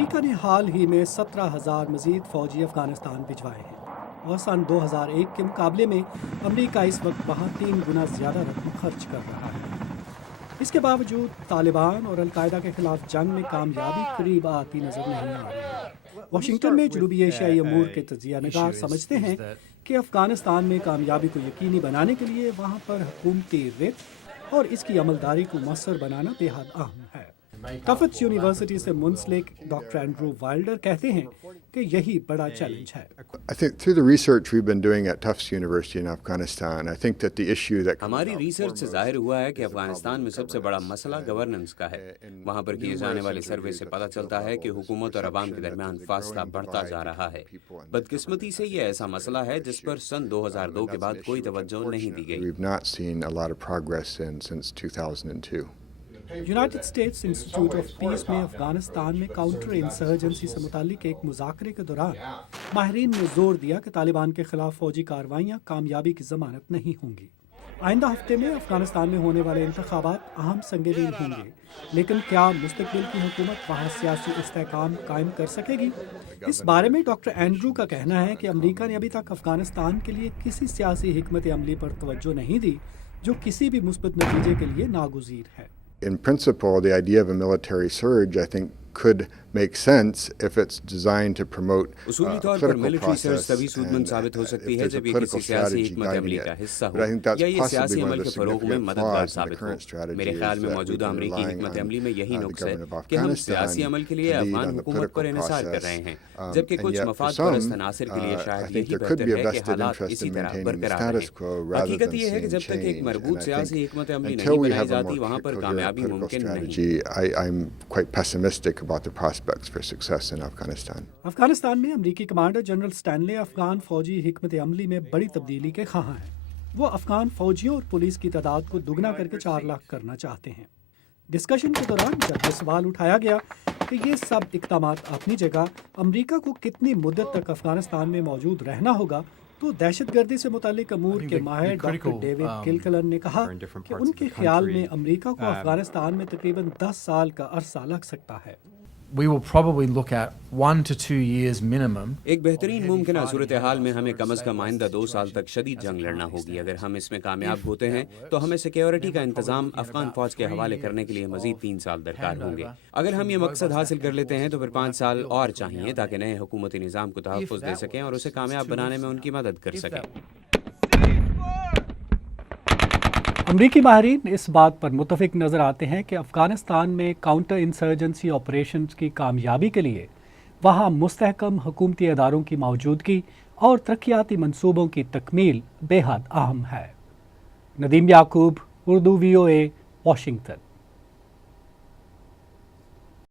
امریکہ نے حال ہی میں 17,000 مزید فوجی افغانستان بھجوائے ہیں اور سن 2001 کے مقابلے میں امریکہ اس وقت وہاں 3 گنا زیادہ رقم خرچ کر رہا ہے۔ اس کے باوجود طالبان اور القاعدہ کے خلاف جنگ میں کامیابی قریب آتی نظر نہیں آ رہی ہے۔ واشنگٹن میں جنوبی ایشیائی امور کے تجزیہ نگار سمجھتے ہیں کہ افغانستان میں کامیابی کو یقینی بنانے کے لیے وہاں پر حکومتی رت اور اس کی عملداری کو مؤثر بنانا بے حد اہم ہے۔ ٹفٹس یونیورسٹی سے منسلک ڈاکٹر اینڈرو وائلڈر کہتے ہیں کہ یہی بڑا چیلنج ہے۔ ہماری ریسرچ سے ظاہر ہوا ہے کہ افغانستان میں سب سے بڑا مسئلہ گورننس کا ہے۔ وہاں پر کیے جانے والے سروے سے پتہ چلتا ہے کہ حکومت اور عوام کے درمیان فاصلہ بڑھتا جا رہا ہے۔ بدقسمتی سے یہ ایسا مسئلہ ہے جس پر سن 2002 کے بعد کوئی توجہ نہیں دی گئی۔ United States Institute of Peace میں افغانستان میں کاؤنٹر انسرجنسی سے متعلق ایک مذاکرے کے دوران ماہرین نے زور دیا کہ طالبان کے خلاف فوجی کارروائیاں کامیابی کی ضمانت نہیں ہوں گی۔ آئندہ ہفتے میں افغانستان میں ہونے والے انتخابات اہم سنگین ہوں گے، لیکن کیا مستقبل کی حکومت وہاں سیاسی استحکام قائم کر سکے گی؟ اس بارے میں ڈاکٹر اینڈرو کا کہنا ہے کہ امریکہ نے ابھی تک افغانستان کے لیے کسی سیاسی حکمت عملی پر توجہ نہیں دی جو کسی بھی مثبت نتیجے کے لیے ناگزیر ہے۔ In principle, the idea of a military surge, I think, could make sense if it's designed to promote اصولی طور پر ملٹری سرچ تبھی سودمند ثابت ہو سکتی ہے جب یہ کسی سیاسی حکمت عملی کا حصہ ہو یا یہ سیاسی عمل کے فروغ میں مددگار ثابت ہو۔ میرے خیال میں موجودہ امریکی حکمت عملی میں یہی نقص ہے کہ ہم سیاسی عمل کے لیے افغان حکومت پر انحصار کر رہے ہیں، جبکہ کچھ مفاد پرست عناصر کے لیے شاید یہی بہتر ہے کہ حالات اسی طرح برقرار رہیں۔ حقیقت یہ ہے کہ جب تک ایک مربوط سیاسی حکمت عملی نہیں بنائی جاتی وہاں پر کامیابی ممکن نہیں۔ افغانستان میں امریکی کمانڈر جنرل سٹینلے افغان فوجی حکمت عملی میں بڑی تبدیلی کے خواہاں ہیں۔ وہ افغان فوجیوں اور پولیس کی تعداد کو دگنا کر کے 4 لاکھ کرنا چاہتے ہیں۔ ڈسکشن کے دوران جب یہ سوال اٹھایا گیا کہ یہ سب اقدامات اپنی جگہ امریکہ کو کتنی مدت تک افغانستان میں موجود رہنا ہوگا، تو دہشت گردی سے متعلق امور کے ماہر ڈاکٹر ڈیوڈ کلکلن نے کہا کہ ان کے خیال میں امریکہ کو افغانستان میں تقریباً 10 سال کا عرصہ لگ سکتا ہے۔ We will probably look at 1 to 2 years minimum. ایک بہترین ممکنہ صورتحال میں ہمیں کم از کم آئندہ 2 سال تک شدید جنگ لڑنا ہوگی۔ اگر ہم اس میں کامیاب ہوتے ہیں تو ہمیں سیکیورٹی کا انتظام افغان فوج کے حوالے کرنے کے لیے مزید 3 سال درکار ہوں گے۔ اگر ہم یہ مقصد حاصل کر لیتے ہیں تو پھر 5 سال اور چاہیے تاکہ نئے حکومتی نظام کو تحفظ دے سکیں اور اسے کامیاب بنانے میں ان کی مدد کر سکیں۔ امریکی ماہرین اس بات پر متفق نظر آتے ہیں کہ افغانستان میں کاؤنٹر انسرجنسی آپریشنز کی کامیابی کے لیے وہاں مستحکم حکومتی اداروں کی موجودگی اور ترقیاتی منصوبوں کی تکمیل بے حد اہم ہے۔ ندیم یعقوب، اردو VOA، واشنگٹن۔